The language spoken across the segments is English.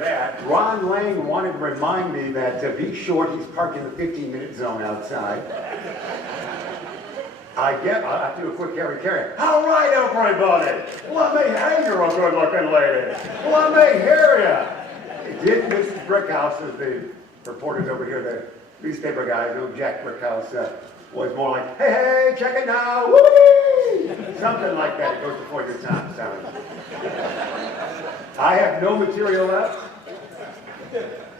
that. Ron Lang wanted to remind me that to be short, he's parked in the 15-minute zone outside. I do a quick carry. All right, everybody. Let me hang you're a good-looking lady. Let me hear ya. Did Mrs. Brickhouse, as the reporters over here, the newspaper guys, Jack Brickhouse, was more like, hey, check it now, woo-wee! Something like that. It goes before your time, sorry. I have no material left.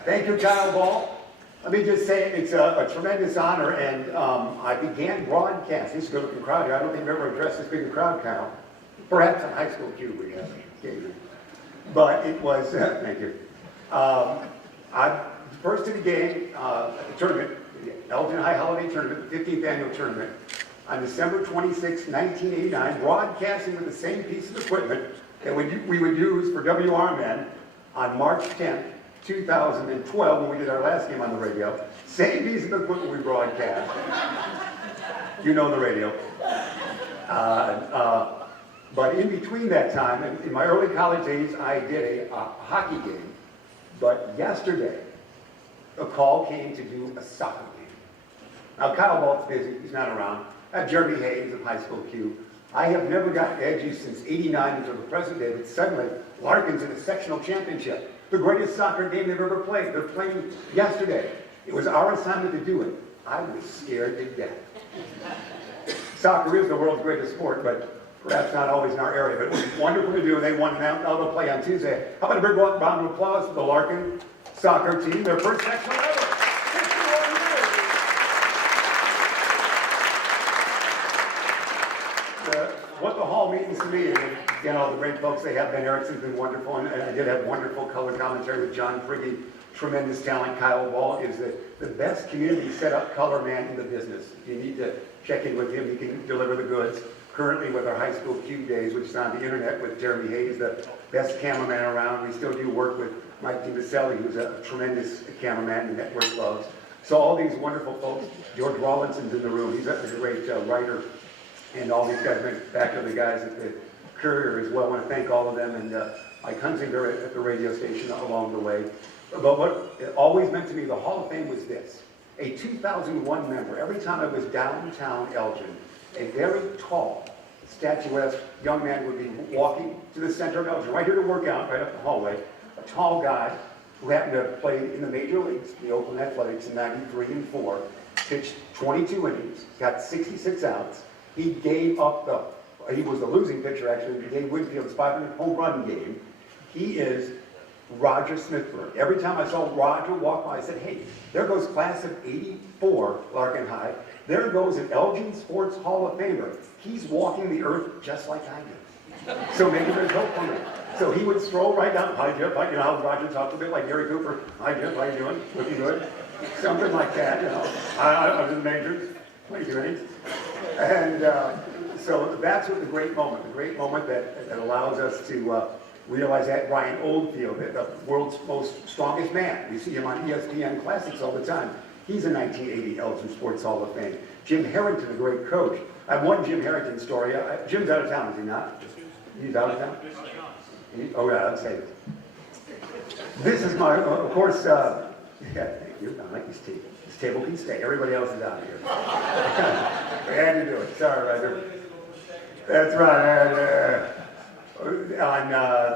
Thank you, Kyle Ball. Let me just say it's a tremendous honor, and I began broadcast. This is a good-looking crowd here. I don't think I've ever addressed this big a crowd, Kyle. Perhaps on high school cue we have occasionally. But it was, thank you. I first to the game at the tournament, the Elgin High Holiday Tournament, the 15th annual tournament, on December 26, 1989, broadcasting with the same piece of equipment that we would use for WRMN on March 10th, 2012, when we did our last game on the radio. Same piece of equipment we broadcast. You know the radio. But in between that time, in my early college days, I did a hockey game. But yesterday, a call came to do a soccer game. Now, Kyle Balt's busy. He's not around. I have Jeremy Hayes of high school Q. I have never gotten edgy since '89 until the present day, but suddenly, Larkin's in a sectional championship. The greatest soccer game they've ever played. They're playing yesterday. It was our assignment to do it. I was scared to death. Soccer is the world's greatest sport, but perhaps not always in our area. But it was wonderful to do, and they won. Now they'll play on Tuesday. How about a big round of applause for the Larkin soccer team, their first sectional ever. 61 years. What the hall means to me is, you know, the great folks they have. Ben Erickson's been wonderful, and I did have wonderful color commentary with John Prigge. Tremendous talent. Kyle Wall is the best community set-up color man in the business. If you need to check in with him, he can deliver the goods. Currently with our high school Q Days, which is on the internet with Jeremy Hayes, the best cameraman around. We still do work with Mike DiVaselli, who's a tremendous cameraman the network loves. So all these wonderful folks. George Rawlinson's in the room. He's a great writer. And all these guys, back to the guys at the Courier as well. I want to thank all of them, and Mike Hunsinger at the radio station along the way. But what it always meant to me, the Hall of Fame was this. A 2001 member, every time I was downtown Elgin, a very tall, statuesque young man would be walking to the center of Elgin, right here to work out, right up the hallway. A tall guy who happened to have played in the major leagues, the Oakland Athletics in '93 and '4, pitched 22 innings, got 66 outs. He gave up he was the losing pitcher actually, he gave Winfield's 500 home run game. He is Roger Smithburg. Every time I saw Roger walk by, I said, hey, there goes class of '84, Larkin High. There goes an Elgin Sports Hall of Famer. He's walking the earth just like I do. So maybe there's hope for me. So he would stroll right down, hi Jeff, you know how Roger talks a bit like Gary Cooper. Hi Jeff, how you doing? Looking good? Something like that, you know. I was in the majors, 22 innings. And so that's what the great moment that allows us to realize that Ryan Oldfield, the world's most strongest man. We see him on ESPN Classics all the time. He's a 1980 Elgin Sports Hall of Fame. Jim Harrington, a great coach. I have one Jim Harrington story. Jim's out of town, is he not? He's out of town? Oh yeah, let's say it. This is my, of course, yeah, thank you. I like this table. This table can stay. Everybody else is out of here. We had to do it. Sorry, Roger. That's right. On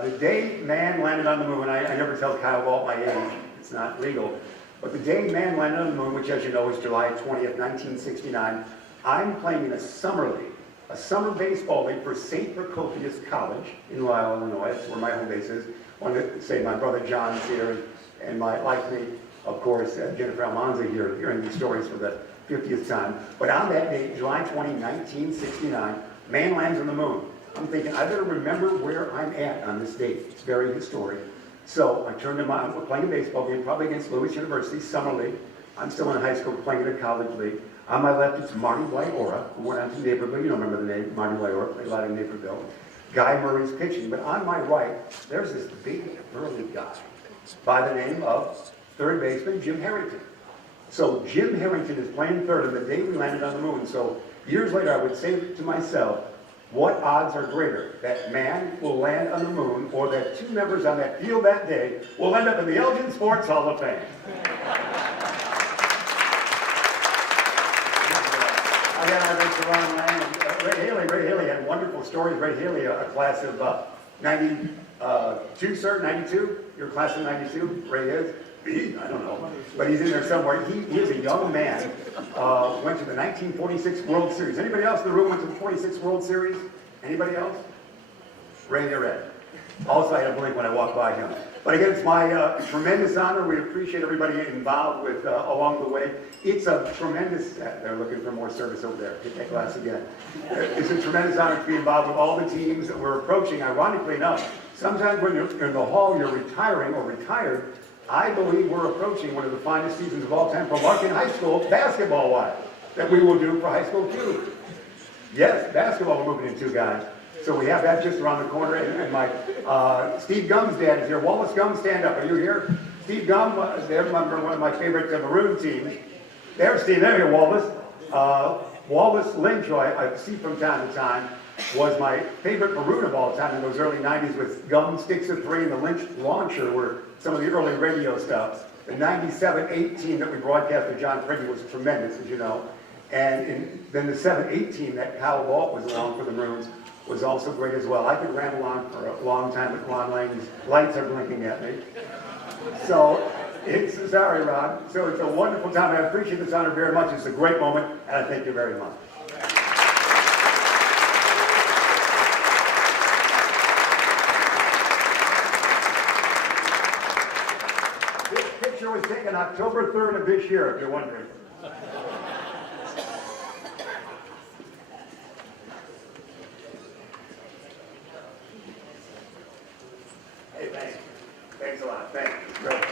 the day man landed on the moon, I never tell Kyle Walt my age. It's not legal. But the day man landed on the moon, which as you know is July 20th, 1969, I'm playing in a summer league, a summer baseball league for St. Procopius College in Lisle, Illinois. That's where my home base is. I want to say my brother John's here, and like me, of course, Jennifer Almanza here, hearing these stories for the 50th time. But on that date, July 20, 1969, man lands on the moon. I'm thinking, I better remember where I'm at on this date. It's very historic. So I turned to we're playing a baseball game, probably against Lewis University, summer league. I'm still in high school playing in a college league. On my left, it's Marty Blaiora, who went on to Naperville. You don't remember the name, Marty Blaiora, played a lot in Naperville. Guy Murray's pitching. But on my right, there's this big, burly guy by the name of third baseman Jim Harrington. So Jim Harrington is playing third on the day we landed on the moon. So years later, I would say to myself, what odds are greater, that man will land on the moon or that two members on that field that day will end up in the Elgin Sports Hall of Fame? Again, I went to Ron Lang and Ray Haley. Ray Haley had wonderful stories. Ray Haley, a class of 92, sir, 92? Your class of 92? Ray is? Me? I don't know. But he's in there somewhere. He is a young man. Went to the 1946 World Series. Anybody else in the room went to the 46 World Series? Anybody else? Ray, you're red. Also, I had a blink when I walked by him. But again, it's my tremendous honor. We appreciate everybody involved with along the way. It's a tremendous, they're looking for more service over there. Get that glass again. It's a tremendous honor to be involved with all the teams that we're approaching. Ironically enough, sometimes when you're in the hall, you're retiring or retired. I believe we're approaching one of the finest seasons of all time for Larkin High School, basketball-wise, that we will do for high school too. Yes, basketball we're moving into, guys. So we have that just around the corner, and my Steve Gumm's dad is here. Wallace Gumm, stand up. Are you here? Steve Gumm, they're one of my favorite Maroon teams. There's Steve. There you Wallace. Wallace Lynch, who I see from time to time, was my favorite Maroon of all time in those early 90s with Gumm, Sticks of Three, and the Lynch Launcher were some of the early radio stuff. The 97-8 team that we broadcast with John Priggy was tremendous, as you know. And then the 7-8 team that Kyle Walt was along for the Maroons was also great as well. I could ramble on for a long time with Ron Lang's lights are blinking at me. So, sorry, Ron. So it's a wonderful time. I appreciate this honor very much. It's a great moment, and I thank you very much. This picture was taken October 3rd of this year, if you're wondering. Hey, thanks. Thanks a lot. Thanks. Great.